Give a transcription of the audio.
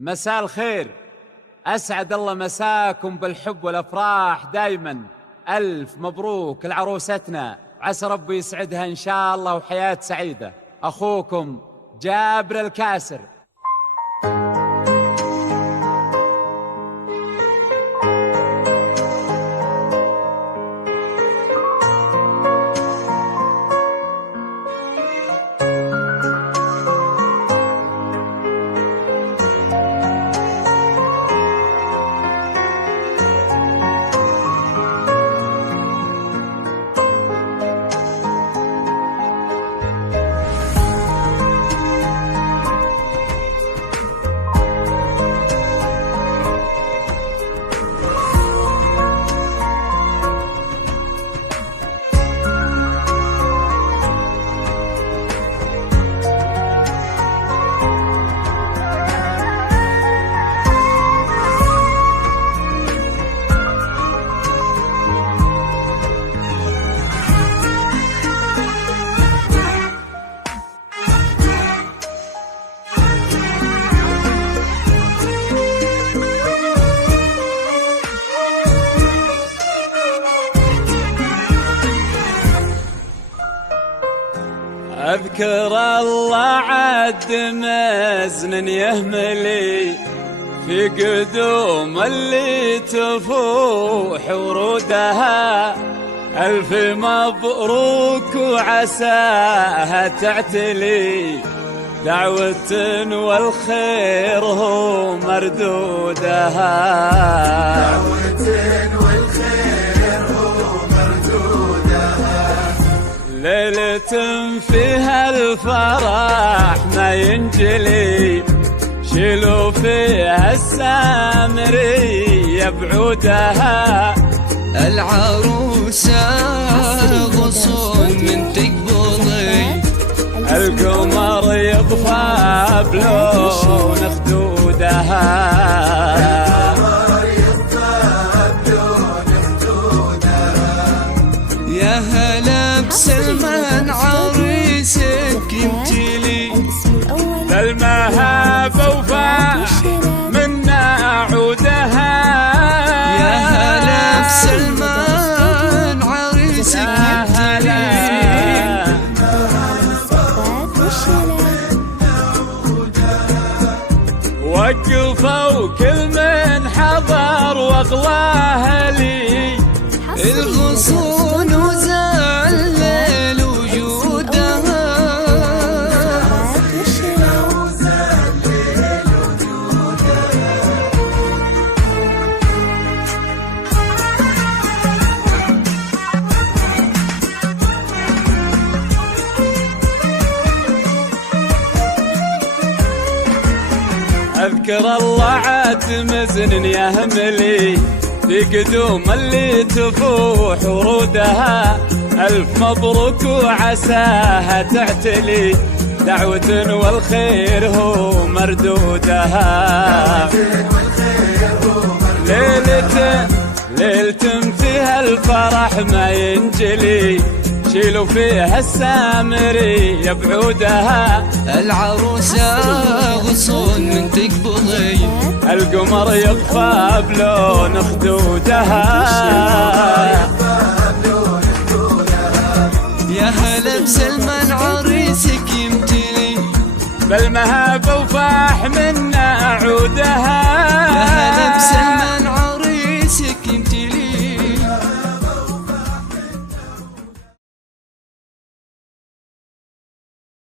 مساء الخير، أسعد الله مساكم بالحب والأفراح دايما. ألف مبروك لعروستنا، عسى ربي يسعدها إن شاء الله وحياة سعيدة. أخوكم جابر الكاسر. أذكر الله عد مزن يهملي في قدوم اللي تفوح ورودها. ألف مبروك وعساها تعتلي، دعوة والخير هو مردودها. ليلة فيها الفرح ما ينجلي، شيلوا فيها السامرية بعودها. العروسة غصون من تقبضي، القمر يطفى بلون خدودها. يا هلا بسلمان عريسك يمتلي، المهابة وفاح منا عودها. يا هلا بسلمان عريسك يمتلي، وقفوا كل من حضر واغلاه لي، الغصون وزال الليل وجودها. أذكر الله عاد مزن يهملي في قدوم اللي تفوح ورودها. ألف مبروك وعساها تعتلي، دعوة والخير هو مردودها. ليلة فيها الفرح ما ينجلي، شيلوا فيها السامرية بعودها. العروسة غصون من تقبضي، القمر يطفى بلون خدودها. يا هلا بسلمان عريسك يمتلي، بالمهابة وفاح منا